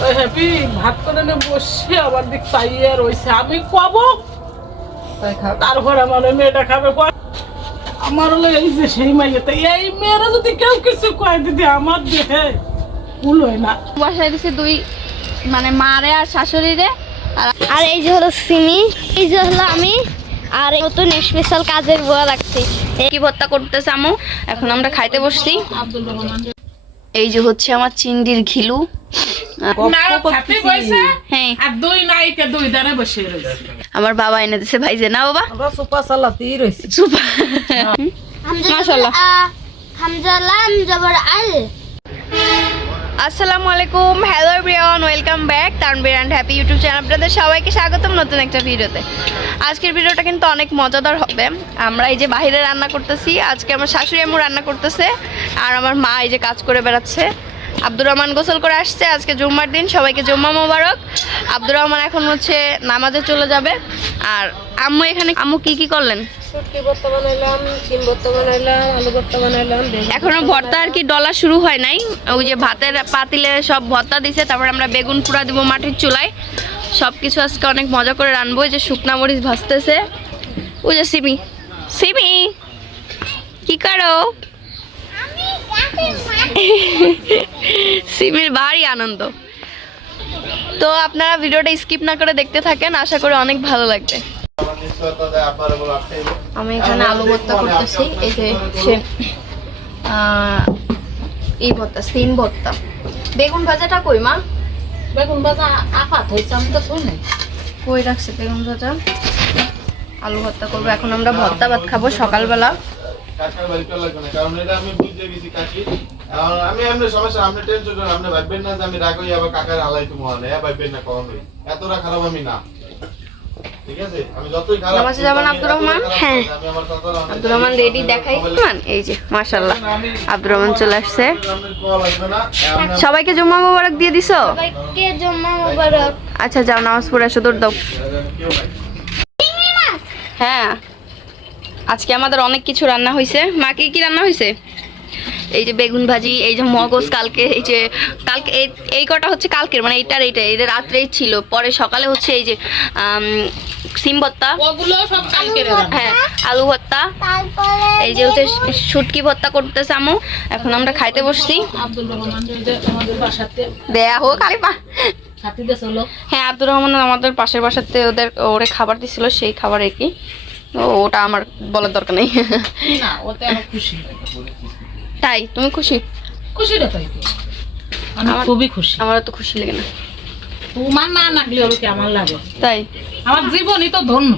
Happy ভাত করে নে বসে আমার দিক চাইয়ে রয়েছে আমি কব তারপর আমার মেয়েটা খাবে আমার হলো এই যে সেই মাইয়াতে এই মেয়েরা যদি কেউ কিছু কয় দিদি আমার দেহে ভুল হয় না। বসাই দিছে দুই মানে মারে আর শাশুড়িরে। আর এই যে হলো সিমি, এই যে হলো আমি, আর নতুন স্পেশাল কাজের বুয়া রাখছি। কি ভর্তা করতেছে আমু, এখন আমরা খাইতে বসছি। এই যে হচ্ছে আমার চিংড়ির ঘিলু। আমার বাবা এনে দিছে ভাইজে না বাবা আসসালামু আলাইকুম, hello everyone, welcome back Tanvir and happy YouTube channel. আপনাদের সবাইকে স্বাগতম নতুন একটা ভিডিওতে। আজকের ভিডিওটা কিন্তু অনেক মজাদার হবে। আমরা এই যে বাইরে রান্না করতেছি, আজকে আমার শাশুড়ি আম্মু রান্না করতেছে, আর আমার মা এই যে কাজ করে বেড়াচ্ছে। আব্দুর রহমান গোসল করে আসছে, আজকে জুম্মার দিন, সবাইকে জুম্মা মোবারক। আব্দুর রহমান এখন হচ্ছে নামাজে চলে যাবে। আর আম্মু এখানে, আম্মু কি কি করলেন? এখনো ভর্তা আর কি ডলা শুরু হয় নাই, ওই যে ভাতের পাতিলে সব ভর্তা দিছে, তারপর আমরা বেগুন পুরা দিব মাটির চুলায়। সবকিছু আজকে অনেক মজা করে রানবো। ওই যে শুকনা মরিচ ভাজতেছে, ওই যে সিমি, সিমি কি করো? সিমির ভারী আনন্দ। তো আপনারা ভিডিওটা স্কিপ না করে দেখতে থাকেন, আশা করি অনেক ভালো লাগবে। আমি এখানে আলু ভর্তা করতেছি, এই যে এই ভর্তা, সিম ভর্তা। বেগুন ভাজাটা কই মা? বেগুন ভাজা আফাত হয়েছে, আমি তো শুনি কই রাখছে বেগুন ভাজা। আলু ভর্তা করবো এখন, আমরা ভর্তা ভাত খাবো সকালবেলা। আব্দুর রহমান রেডি দেখাই। এই যে মাশাআল্লাহ আব্দুর রহমান চলে আসছে। সবাইকে জুম্মা মোবারক দিয়ে দিছো? আচ্ছা যাও নামাজ পড়ে আসো, দৌড় দাও। হ্যাঁ আজকে আমাদের অনেক কিছু রান্না হয়েছে। মা কি কি রান্না হয়েছে? এই যে বেগুন ভাজি, এই যে মগজ কালকে, এই যে কালকে এই কটা হচ্ছে কালকের, মানে এইটার এটা রাত্রেই ছিল, পরে সকালে হচ্ছে এই যে সিম ভর্তা, হ্যাঁ আলু ভর্তা, এই যে হচ্ছে শুটকি ভর্তা করতেছে আম্মু। এখন আমরা খাইতে বসছি। দেয়া হোক আরে হ্যাঁ, আব্দুর রহমান আমাদের পাশের বাসাতে ওরে খাবার দিছিল, সেই খাবার কি ওটা আমার বলার দরকার নেই। তাই তুমি খুশি? খুশি রে তাই, আমি খুবই খুশি। আমার তো খুশি লাগে না, তোমার না লাগলে ওর কি আমার লাগে? তাই আমার জীবনই তো ধন্য।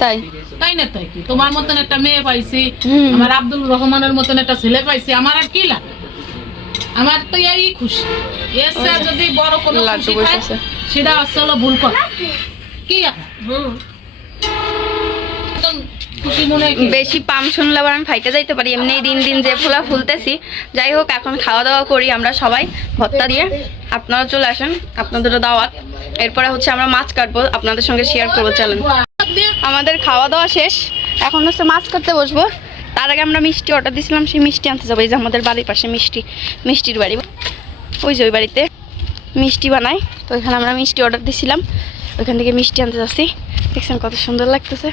তাই তাই না? তাই কি তোমার মতন একটা মেয়ে পাইছি, আমার আব্দুল রহমানের মতন একটা ছেলে পাইছি, আমার আর কি লাগে? আমার তো এই খুশি। এসে যদি বড় কোনো খুশি পায় সেটা আসলে ভুল কথা কি বেশি পাম শুনলে আবার আমি ফাইটে যাইতে পারি। এমনি দিন দিন যে ফুলা ফুলতেছি। যাই হোক এখন খাওয়া দাওয়া করি আমরা সবাই ভর্তা দিয়ে। আপনারা চলে আসেন, আপনাদেরও দাওয়াত। এরপরে হচ্ছে আমরা মাছ কাটবো, আপনাদের সঙ্গে শেয়ার করবো। চলেন, আমাদের খাওয়া দাওয়া শেষ, এখন হচ্ছে মাছ কাটতে বসবো। তার আগে আমরা মিষ্টি অর্ডার দিয়েছিলাম, সেই মিষ্টি আনতে যাবো। এই যে আমাদের বাড়ির পাশে মিষ্টির বাড়ি, ওই যে ওই বাড়িতে মিষ্টি বানাই। তো এখানে আমরা মিষ্টি অর্ডার দিয়েছিলাম, ওইখান থেকে মিষ্টি আনতে যাচ্ছি। দেখছেন কত সুন্দর লাগতেছে,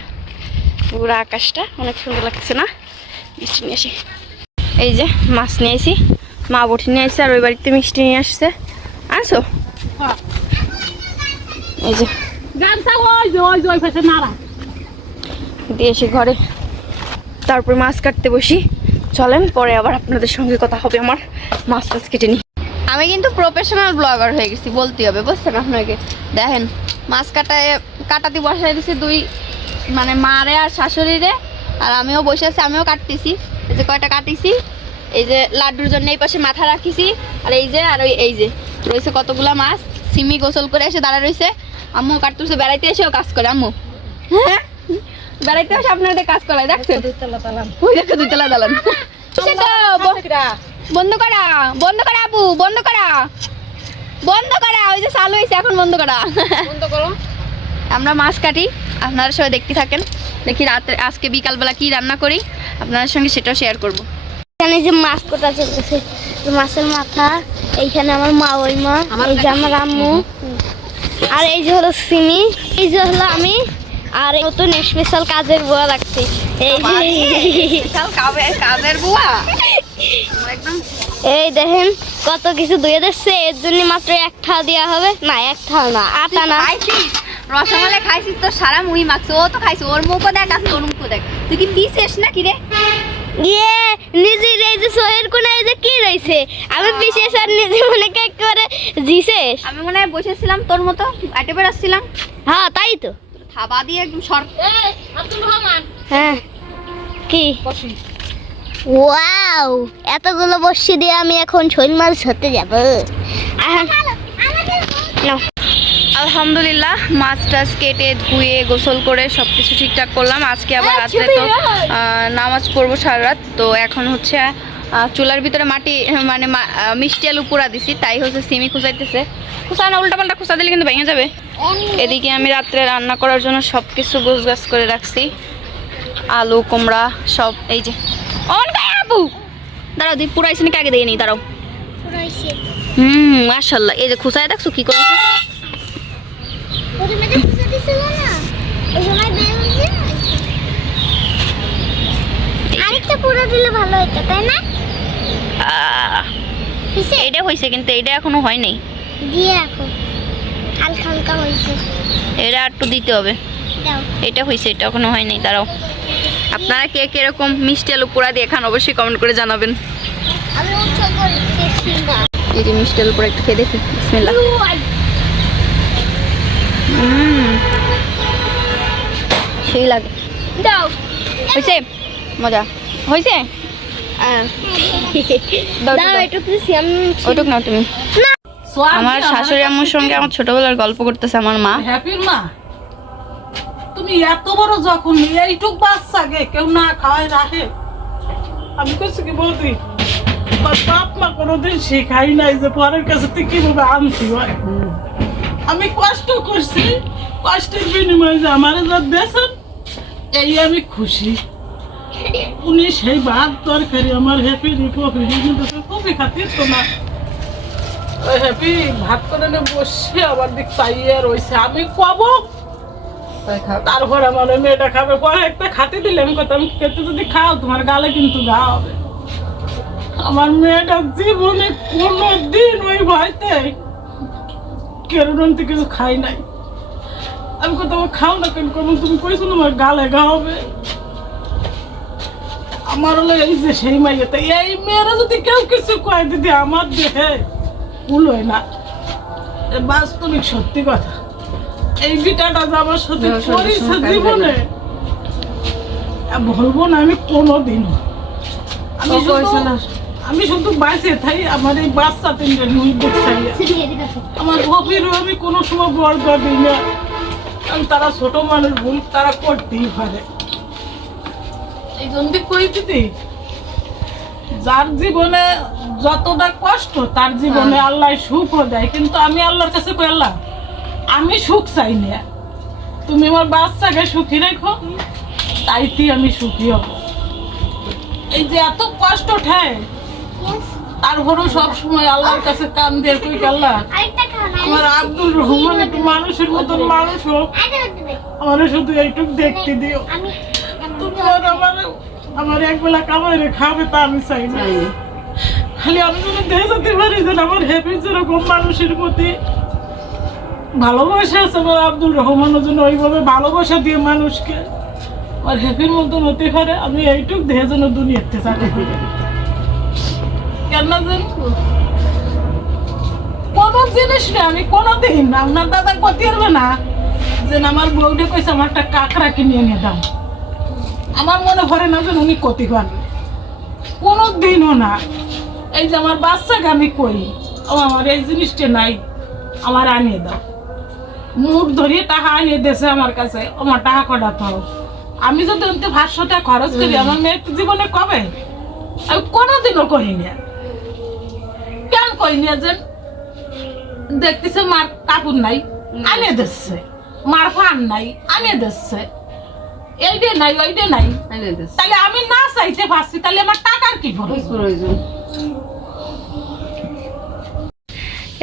পুরো আকাশটা অনেক সুন্দর লাগছে না? মিষ্টি নিয়ে আসি, এই যে মাছ নিয়ে আসি, মা বটি নিয়ে আসছে, আর ওই বাড়িতে মিষ্টি নিয়ে আসছে। আনছো? এই যে দিয়েছি ঘরে। তারপর মাছ কাটতে বসি। চলেন পরে আবার আপনাদের সঙ্গে কথা হবে। আমার মাছ কেটে নিই। আমি কিন্তু প্রফেশনাল ব্লগার হয়ে গেছি বলতে হবে, বুঝছেন? আপনাকে দেখেন মাছ কাটাতে বসাই দিছি দুই, মানে মারে আর শাশুড়িরে, আর আমিও বসে আছি, আমিও কাটতেছি। এই যে কয়টা কাটিছি, এই যে লাড্ডুর জন্য এই পাশে মাথা রাখিছি, আর এই যে আর এই যে রয়েছে কতগুলা মাছ। সিমি গোসল করে এসে দাঁড়া রয়েছে, আম্মু কাটতেছে। বেড়াইতে এসেও কাজ করে আম্মু, হ্যাঁ বেড়াইতে এসে আপনাদের কাজ করায়, দেখছেন? ওই দেখো দুইতলা দালান। বন্ধ করা, বন্ধ করা আপু, বন্ধ করা, বন্ধ করা। ওই যে চালু হয়েছে, এখন বন্ধ করা। বন্ধ করো। আমরা মাছ কাটি, আপনারা সবাই দেখতে থাকেন। দেখি রাত্রে আজকে বিকালবেলা কি রান্না করি, আপনাদের সঙ্গে সেটাও শেয়ার করব। এখানে যে মাছ কোটা চলতেছে, মাছের মাথা, এইখানে আমার মা, ওই মা, এই যে আমার আম্মু, আর এই যে হলো সিমি, এই যে হলো আমি, আর এই নতুন স্পেশাল কাজের বুয়া রাখছি। এই যে কাজের বুয়া একদম। এই দেখেন কত কিছু ধুয়ে দিচ্ছে, এর জন্য মাত্র 1 টা দেওয়া হবে না, 1 টা না, 8 আনা। রসমালাই খাইছিস তো সারা মুই মাখছে, ও তো খাইছে, ওর মুখও দেখ আর তোর মুখও দেখ। তুই কি পিছিস না কি রে? ইয়ে নিজের এই যে সোহের কোনায় যে কি রইছে, আমি পিছিয়ে আর নিজে মনে কে করে জিসেস। আমি মনে হয় বসেছিলাম তোর মতো আটে বেড়াচ্ছিলাম। হ্যাঁ তাই তো। থাবা দিয়ে একদম সর। এই আব্দুল রহমান হ্যাঁ কি বসি। ওয়াও, এতগুলো বর্ষি দিয়ে আমি এখন শৈল মাছ ধরতে যাব। নাও। আলহামদুলিল্লাহ মাছ টাছ কেটে ধুয়ে গোসল করে সব কিছু ঠিকঠাক করলাম। আজকে আবার রাত্রে তো নামাজ পড়বো সারা রাত। তো এখন হচ্ছে চুলার ভিতরে মাটি মানে মিষ্টি আলু পোড়া দিছি, তাই হচ্ছে সিমি খুঁচাইতেছে। খুঁচা না, উল্টা পাল্টা খুঁচা দিলে কিন্তু ভেঙে যাবে। এদিকে আমি রাত্রে রান্না করার জন্য সব কিছু গোছগাছ করে রাখছি, আলু কুমড়া সব। এই যে আপু দাঁড়াও, তুই পুরাইছি নাকি আগে দিয়ে নি, দাঁড়াও। মাশাল্লাহ, এই যে খুঁচায় দেখছো কি করেছে। আরেকটা পুরো দিলে ভালো হতো তাই না? এইটা হয়েছে কিন্তু এইটা এখনো হয় নাই। দিয়ে রাখো, হালকা হালকা হয়েছে, এটা একটু দিতে হবে। দাও। এটা হয়েছে, এটা এখনো হয় নাই। দাঁড়াও, আপনারা কে কিরকম মিষ্টি আলু পোড়া দিয়ে খান অবশ্যই কমেন্ট করে জানাবেন। আমি উঠে করতেছি না। এই যে মিষ্টি আলু পোড়া একটু খেয়ে দেখি। বিসমিল্লাহ। সেই লাগে। দাও। হয়েছে? মজা হয়েছে? দাও, দাও দাও। একটু দিছি আমি। ওইটুক নাও তুমি। আমার শাশুড়ি আম্মুর সঙ্গে আমার ছোটবেলার গল্প করতেছে আমার মা। হ্যাপির মা, তুমি এত বড় যখন এইটুক বাচ্চাকে কেউ না খাওয়াই রাখে। আমি কইছি কি বৌদি, তোমার বাপ মা কোনোদিন শেখাই নাই যে পরের কাছে তুই কিভাবে আনছি হয়। আমি কষ্ট করছি, কষ্টের বিনিময়ে যে আমার যা দেশেন এই আমি খুশি। উনি সেই ভাত তরকারি আমার হ্যাপি খুবই খাতির তো না। ওই হ্যাপি ভাত করে বসে আবার দিক চাইয়ে রয়েছে, আমি কব তারপর আমার ওই মেয়েটা খাবে। পরে একটা খাতে দিলে আমি কথা, আমি খেতে যদি খাও তোমার গালে কিন্তু গা হবে। আমার মেয়েটা জীবনে কোনো দিন ওই ভয়তে কেরোনান্তি কিছু খাই নাই। আমি কথা খাও না কেন করবো, তুমি কইছো না আমার গালে গা হবে। আমার হলো এই যে সেই মাইয়াতে, এই মেয়েরা যদি কেউ কিছু কয় দিদি আমার দেহে ভুল হয় না। বাস্তবিক সত্যি কথা, এই বিটাটা আমার সাথে করেছে জীবনে বলবো না আমি কোনোদিনও। আমি শুধু বাইসে থাই আমার এই বাচ্চা 3টে নুই দেখছাই। আমার গভীরও আমি কোনো সময় বর্গা দিই না, কারণ তারা ছোট মানুষ, ভুল তারা করতেই পারে। এই জন্য কই দিদি, যার জীবনে যতটা কষ্ট তার জীবনে আল্লাহ সুখও দেয়। কিন্তু আমি আল্লাহর কাছে কই, আল্লাহ আমি সুখ চাই না, তুমি আমার বাচ্চাকে সুখী রেখো, তাইতে আমি সুখী হব। এই যে এত কষ্ট ঠায় তারপরেও সবসময় আল্লাহর কাছে কান দিয়ে কই, আল্লাহ আমার আব্দুল রহমান একটু মানুষের মতন মানুষ হোক, আমার শুধু এইটুক দেখতে দিও। তুমি আর আমার একবেলা কামাই রে খাবে তা আমি চাই না। খালি আমি যদি দেখতে পারি যে আমার হ্যাপি যেরকম মানুষের প্রতি ভালোবাসা আছে, আমার আব্দুল রহমানের জন্য ওইভাবে ভালোবাসা দিয়ে মানুষকে আর হ্যাপির মতন হতে পারে, আমি এইটুক দেহে যেন দুনিয়াতে চাকরি করি। কেন জানো, কোনো জিনিস নেই আমি কোনোদিন আপনার দাদা করতে পারবে না যে আমার বউটা কইছে আমার একটা কাঁকড়া কিনে এনে দাও। আমার মনে পড়ে না যে উনি ক্ষতি পারবে, কোনোদিনও না। এই যে আমার বাচ্চাকে আমি কই, আমার এই জিনিসটা নাই, আমার আনিয়ে দাও। মুখ ধরিয়ে টাকা আনিয়ে দিয়েছে আমার কাছে, আমার টাকা কটা দাও। আমি যদি অন্তে 500 টাকা খরচ করি আমার মেয়ের জীবনে কবে, আমি কোনোদিনও করি না। কেন করি না, যে দেখতেছে মার কাপড় নাই আনিয়ে দিচ্ছে, মার ফান নাই আনিয়ে দিচ্ছে, এইটা নাই ওইটা নাই, তাহলে আমি না চাইতে পারছি, তাহলে আমার টাকার কি প্রয়োজন?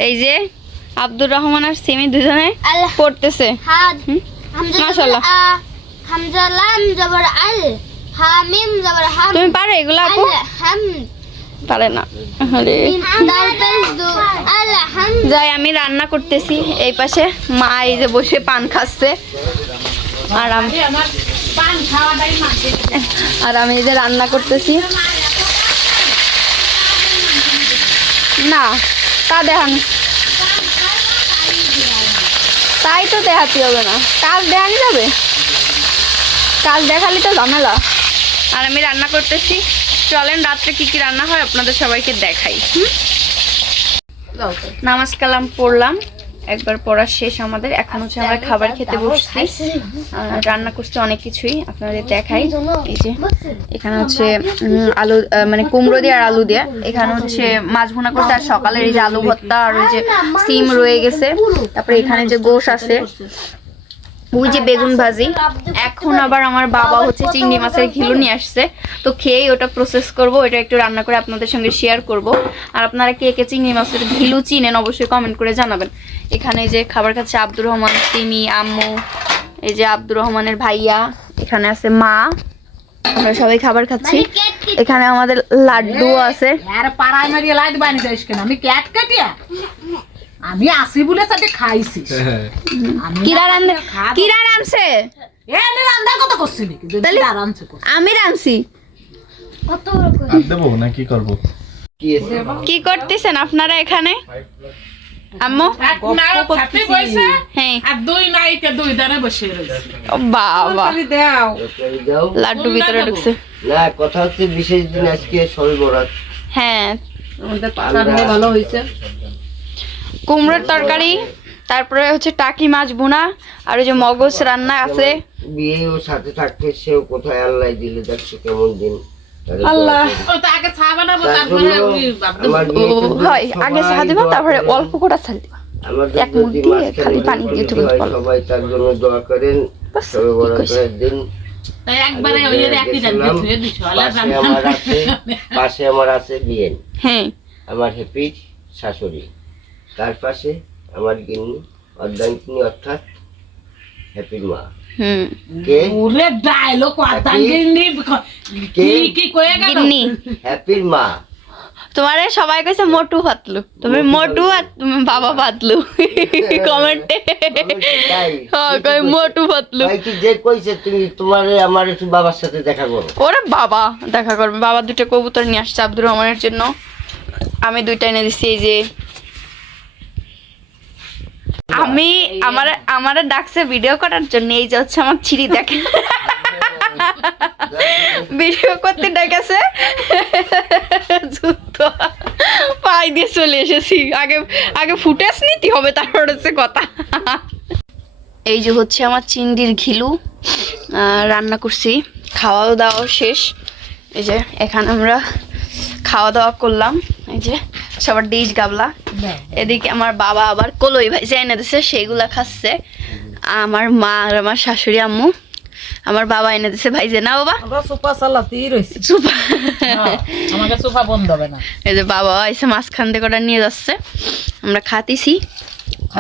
এই যে আব্দুর রহমান আর সিমি দুজনে আল্লাহ। পড়তেছে হাদ হামজা মাশাআল্লাহ। জবর আ হামজা লাম জবর আল হামিম জবর হাম তুমি পারো এগুলো আপু? আল হাম পারে না। আরে দাল পেশ দু আল হাম যাই, আমি রান্না করতেছি এই পাশে, মা এই যে বসে পান খাচ্ছে আর আমি আমার পান খাওয়াটাই মাঝে এই যে রান্না করতেছি। না তা দেখান, তাই তো দেখাতে হবে না, কাজ দেখানি যাবে, কাজ দেখালে তো ঝামেলা। আর আমি রান্না করতেছি, চলেন রাত্রে কি কি রান্না হয় আপনাদের সবাইকে দেখাই। নামাজ কালাম পড়লাম, একবার পড়া শেষ আমাদের। এখন হচ্ছে আমরা খাবার খেতে বসছি, রান্না করছি অনেক কিছুই, আপনাদের দেখাই। এই যে এখানে হচ্ছে আলু, মানে কুমড়ো দিয়ে আর আলু দিয়ে, এখানে হচ্ছে মাছ ভুনা করছে, আর সকালের এই যে আলু ভর্তা আর ওই যে সিম রয়ে গেছে, তারপরে এখানে যে গোশ আছে, ওই যে বেগুন ভাজি। এখন আবার আমার বাবা হচ্ছে চিংড়ি মাছের ঘিলু নিয়ে আসছে, তো খেয়েই ওটা প্রসেস করব, ওটা একটু রান্না করে আপনাদের সঙ্গে শেয়ার করব। আর আপনারা কে কে চিংড়ি মাছের ঘিলু চিনেন অবশ্যই কমেন্ট করে জানাবেন। এখানে যে খাবার খাচ্ছে আব্দুর রহমান, সিমি, আম্মু, এই যে আব্দুর রহমানের ভাইয়া, এখানে আছে মা, আমরা সবাই খাবার খাচ্ছি। এখানে আমাদের লাড্ডু আছে। আর পাড়ায় মারিয়ে লাইট বানি যাইস কেন? আমি ক্যাট কাটিয়া আমি আসি বলে সাথে খাইছিস। কিরা রানছে? এ আমি রান্নার কথা করছিলি কিন্তু তাহলে রাঁধছে কর। আমি রানছি। কত বড় করে আর দেবো না কি করবো? কি করতেছেন আপনারা এখানে? আম্মু এক নায়ক হ্যাপি বইছে হ্যাঁ, আর দুই নায়িকা দুই দানে বসে রয়েছে। ও বাবা, দাও যাও লাড্ডু ভিতরে ঢুকছে। না, কথা হচ্ছে বিশেষ দিন আজকে শবে বরাত। হ্যাঁ, রান্না ভালো হইছে। কুমড়োর তরকারি, তারপরে হচ্ছে টাকি মাছ ভুনা, আর ওই যে মগজ রান্না আছে। বিয়ে ও সাথে থাকতে সেও কোথায় আল্লাহ দিলে, দেখছো কেমন দিন। তাহলে আল্লাহ দোয়া করি। ও তো আগে চা বানাবো তার তারপরে জন্য ওই বাবদু আমার ও বিয়েতে যদি হয়, আগে চা সবাই দিবা, দোয়া তারপরে করেন, অল্প করে চাল দিবা। আমাদের এক মুঠ যদি দিয়ে মাঝখানে খালি যদি পানি দিয়ে উন্নতি চুমুক হয়, করো। সবাই তার জন্য দোয়া করেন। বাস, শবে ঠিক কইছে। বরাতের দিন তাই একবারে ওই যে একই জানতে ধুয়ে দিছো আল্লাহ পাশে আমার আছে বিয়েন, হ্যাঁ, আমার হ্যাপির শাশুড়ি, তার পাশে আমার গিন্নি অর্ধাঙ্গিনী অর্থাৎ হ্যাপির মা। হুম, কে? ওরে ডায়লগ আদাঙ্গিনি কি কি কয়ে গেল? গিন্নি। হ্যাপির মা। তোমারে সবাই কইছে মোটু পাতলু, তুমি মোটু আর তুমি বাবা পাতলু কমেন্টে। তাই? হ্যাঁ, কই মোটু পাতলু। ভাই কি যে কইছে তুমি তোমারে আমার একটু বাবার সাথে দেখা করো। ওরে বাবা দেখা করবে, বাবা দুটো কবুতর নিয়ে আসছে আব্দুর রহমানের জন্য, আমি দুইটা এনে দিচ্ছি। এই যে আমি আমার ডাকছে ভিডিও করার জন্য, এই যে হচ্ছে আমার ছিঁড়ি দেখে ভিডিও করতে ডেকেছে, জুতো পাই দিয়ে চলে এসেছি। আগে ফুটেজ নিতে হবে, তারপর হচ্ছে কথা। এই যে হচ্ছে আমার চিংড়ির ঘিলু রান্না করছি, খাওয়া দাওয়া শেষ। এই যে এখানে আমরা খাওয়া দাওয়া করলাম, এই যে সবার ডিশ গাবলা। এদিকে আমার বাবা আবার কলই ভাইজা এনে দিছে, সেইগুলা খাচ্ছে। আমার মা আর আমার শাশুড়ি আম্মু, আমার বাবা এনে দিছে ভাইজে। না বাবা, আমরা সোফা চালাতেই রইছি। সুপা, আমাকে সোফা বন্ধ হবে না। এই যে বাবা এসে মাঝখান থেকে ওটা নিয়ে যাচ্ছে, আমরা খাতিছি।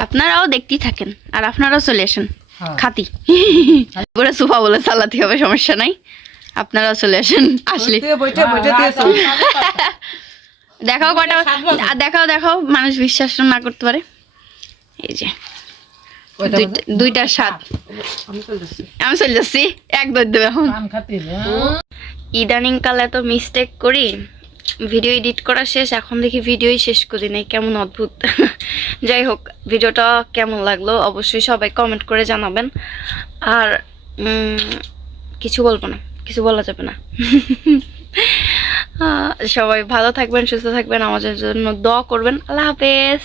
আপনারাও দেখতেই থাকেন আর আপনারাও চলে আসেন খাতি। ওরা সোফা বলে চালাতে হবে, সমস্যা নাই, আপনারাও চলে আসেন। আসলে দেখাও কটা, দেখাও মানুষ বিশ্বাস না করতে পারে। এই যে দুইটা সাত, আমি চলে যাচ্ছি, এক দর দেবে এখন। ইদানিং কালে তো মিস্টেক করি, ভিডিও এডিট করা শেষ, এখন দেখি ভিডিওই শেষ করি নাই, কেমন অদ্ভুত। যাই হোক, ভিডিওটা কেমন লাগলো অবশ্যই সবাই কমেন্ট করে জানাবেন। আর কিছু বলবো না, কিছু বলা যাবে না। সবাই ভালো থাকবেন, সুস্থ থাকবেন, আমাদের জন্য দোয়া করবেন। আল্লাহ হাফেজ।